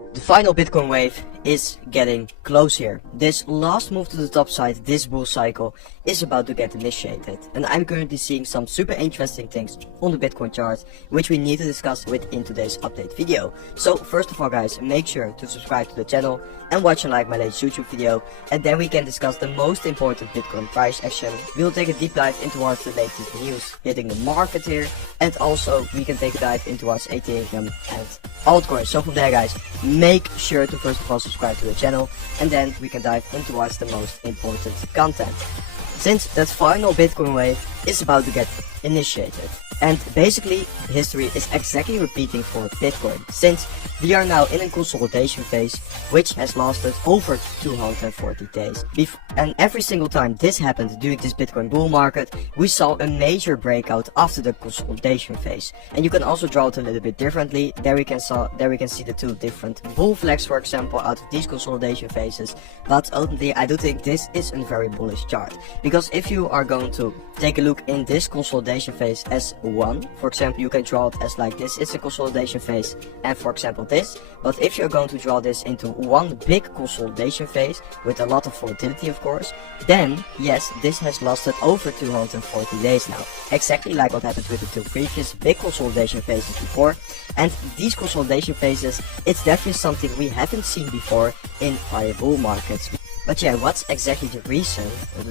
The final Bitcoin wave is getting close here. This last move to the top side, this bull cycle, is about to get initiated. And I'm currently seeing some super interesting things on the Bitcoin chart, which we need to discuss within today's update video. So first of all guys, make sure to subscribe to the channel and watch and like my latest YouTube video. And then we can discuss the most important Bitcoin price action. We'll take a deep dive into the latest news hitting the market here. And also we can take a dive into our Ethereum and altcoins. So from there guys, make sure to first of all subscribe to the channel, and then we can dive into what's the most important content. Since that final Bitcoin wave is about to get initiated. And basically history is exactly repeating for Bitcoin, since we are now in a consolidation phase which has lasted over 240 days. And every single time this happened during this Bitcoin bull market, we saw a major breakout after the consolidation phase. And you can also draw it a little bit differently. There we can see the two different bull flags, for example, out of these consolidation phases. But ultimately I do think this is a very bullish chart, because if you are going to take a look in this consolidation phase as one, for example, you can draw it as like this, it's a consolidation phase, and for example this. But if you're going to draw this into one big consolidation phase with a lot of volatility, of course, then yes, this has lasted over 240 days now, exactly like what happened with the two previous big consolidation phases before. And these consolidation phases, it's definitely something we haven't seen before in prior bull markets. But yeah, what's exactly the reason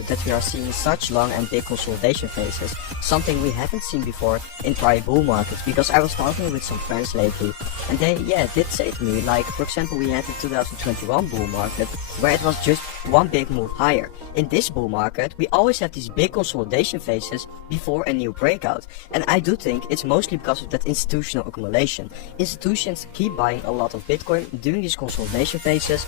that we are seeing such long and big consolidation phases? Something we haven't seen before in prior bull markets, because I was talking with some friends lately, and they did say to me, like for example we had the 2021 bull market where it was just one big move higher. In this bull market we always have these big consolidation phases before a new breakout, and I do think it's mostly because of that institutional accumulation. Institutions keep buying a lot of Bitcoin during these consolidation phases.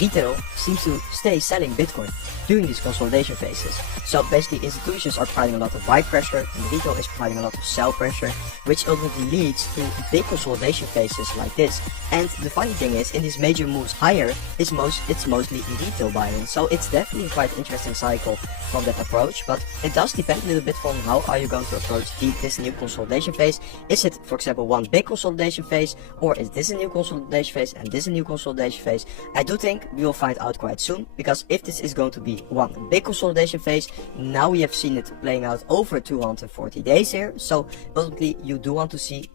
Retail seems to stay selling Bitcoin during these consolidation phases. So basically institutions are providing a lot of buy pressure and retail is providing a lot of sell pressure, which ultimately leads to big consolidation phases like this. And the funny thing is, in these major moves higher, it's mostly retail buying. So it's definitely quite an interesting cycle from that approach, but it does depend a little bit on how are you going to approach this new consolidation phase. Is it, for example, one big consolidation phase, or is this a new consolidation phase and this a new consolidation phase? I do think we will find out quite soon, because if this is going to be one big consolidation phase, now we have seen it playing out over 240 days here. So ultimately you do want to see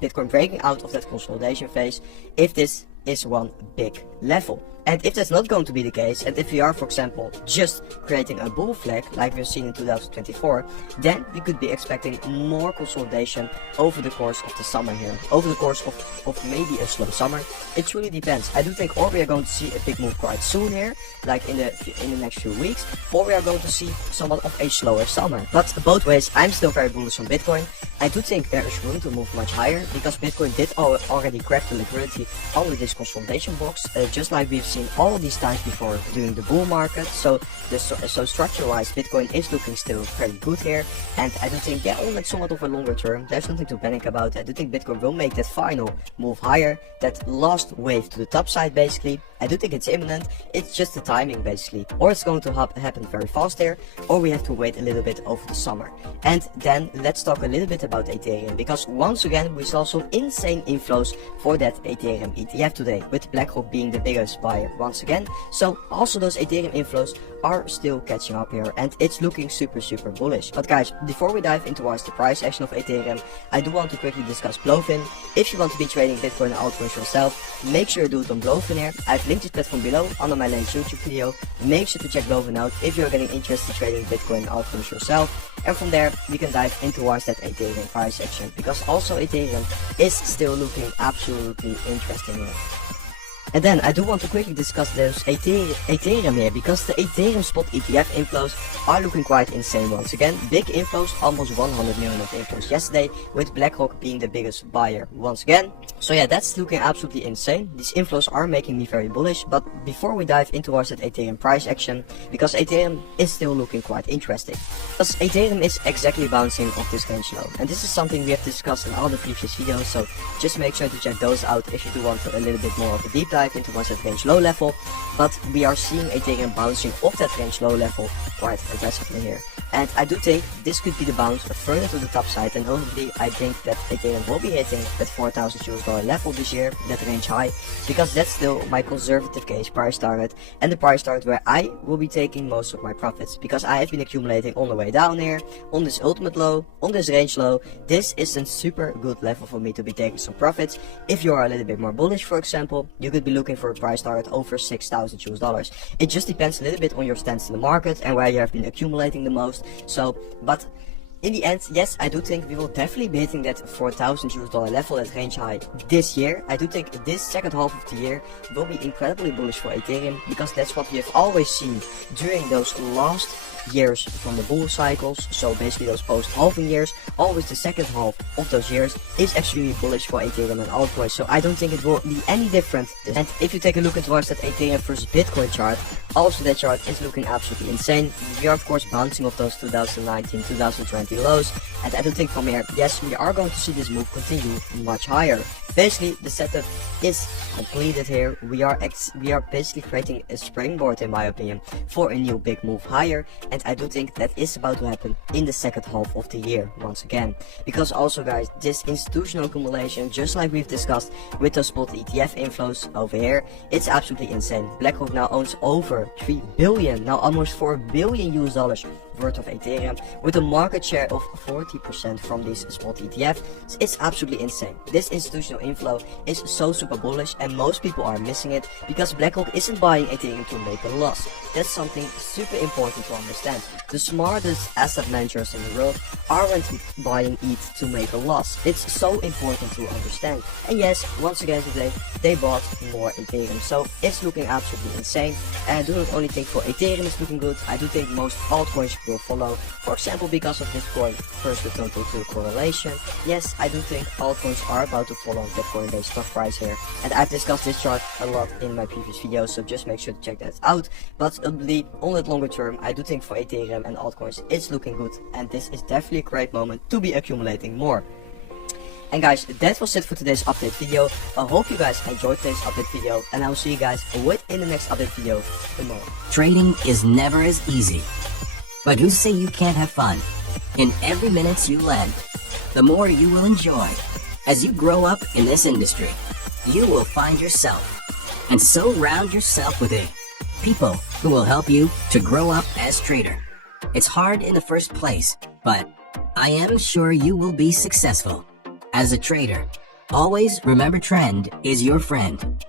Bitcoin breaking out of that consolidation phase if this is one big level. And if that's not going to be the case, and if we are, for example, just creating a bull flag like we've seen in 2024, then we could be expecting more consolidation over the course of the summer here, over the course of maybe a slow summer. It truly depends. I do think or we are going to see a big move quite soon here, like in the next few weeks, or we are going to see somewhat of a slower summer. But both ways, I'm still very bullish on Bitcoin. I do think there is room to move much higher, because Bitcoin did already crack the liquidity under this consolidation box, just like we've seen all these times before during the bull market. So structure wise, Bitcoin is looking still very good here, and I do think on like somewhat of a longer term there's nothing to panic about. I do think Bitcoin will make that final move higher, that last wave to the top side basically. I do think it's imminent, it's just the timing basically, or it's going to happen very fast here, or we have to wait a little bit over the summer. And then let's talk a little bit about Ethereum, because once again we saw some insane inflows for that Ethereum ETF today, with BlackRock being the biggest buyer once again. So also those Ethereum inflows are still catching up here, and it's looking super bullish. But guys, before we dive into the price action of Ethereum, I do want to quickly discuss Bluefin. If you want to be trading Bitcoin and altcoins yourself, make sure you do it on Bluefin here. I've linked this platform below under my latest YouTube video. Make sure to check Bluefin out if you're getting interested in trading Bitcoin and altcoins yourself. And from there we can dive into that Ethereum price action, because also Ethereum is still looking absolutely interesting here. And then I do want to quickly discuss those Ethereum here, because the Ethereum spot ETF inflows are looking quite insane once again. Big inflows, almost 100 million of inflows yesterday, with BlackRock being the biggest buyer once again. So yeah, that's looking absolutely insane. These inflows are making me very bullish. But before we dive into that Ethereum price action, because Ethereum is still looking quite interesting, because Ethereum is exactly bouncing off this range low, and this is something we have discussed in all the previous videos, so just make sure to check those out if you do want a little bit more of a deep dive into that range low level. But we are seeing Ethereum bouncing off that range low level quite aggressively here. And I do think this could be the bounce further to the top side, and ultimately I think that Ethereum will be hitting that $4,000 level this year, that range high, because that's still my conservative case price target, and the price target where I will be taking most of my profits, because I have been accumulating on the way down here, on this ultimate low, on this range low. This is a super good level for me to be taking some profits. If you are a little bit more bullish, for example, you could be looking for a price target over $6,000. It just depends a little bit on your stance in the market and where you have been accumulating the most. So, but in the end, yes, I do think we will definitely be hitting that $4,000 level, that range high this year. I do think this second half of the year will be incredibly bullish for Ethereum, because that's what we have always seen during those last years from the bull cycles. So basically those post-halving years, always the second half of those years is extremely bullish for Ethereum and altcoins. So I don't think it will be any different. And if you take a look at towards that Ethereum versus Bitcoin chart, also that chart is looking absolutely insane. We are of course bouncing off those 2019, 2020 lows, and I do think from here, yes, we are going to see this move continue much higher. Basically the setup is completed here. We are basically creating a springboard, in my opinion, for a new big move higher, and I do think that is about to happen in the second half of the year once again. Because also guys, this institutional accumulation, just like we've discussed with the spot ETF inflows over here, it's absolutely insane. BlackRock now owns over 3 billion, now almost $4 billion worth of Ethereum, with a market share of 40% from these spot ETF. It's absolutely insane. This institutional inflow is so super bullish, and most people are missing it because BlackRock isn't buying Ethereum to make a loss. That's something super important to understand. The smartest asset managers in the world aren't buying ETH to make a loss. It's so important to understand. And yes, once again today they bought more Ethereum, so it's looking absolutely insane. And I do not only think for Ethereum it's looking good, I do think most altcoins will follow. For example, because of this coin first return to correlation. Yes, I do think altcoins are about to follow that Coinbase stock price here, and I've discussed this chart a lot in my previous videos, so just make sure to check that out. But on the longer term, I do think for Ethereum and altcoins it's looking good, and this is definitely a great moment to be accumulating more. And guys, that was it for today's update video. I hope you guys enjoyed today's update video, and I will see you guys in the next update video tomorrow. Trading is never as easy, but who say you can't have fun? In every minute you lend, the more you will enjoy. As you grow up in this industry, you will find yourself, and so round yourself with people who will help you to grow up as trader. It's hard in the first place, but I am sure you will be successful. As a trader, always remember trend is your friend.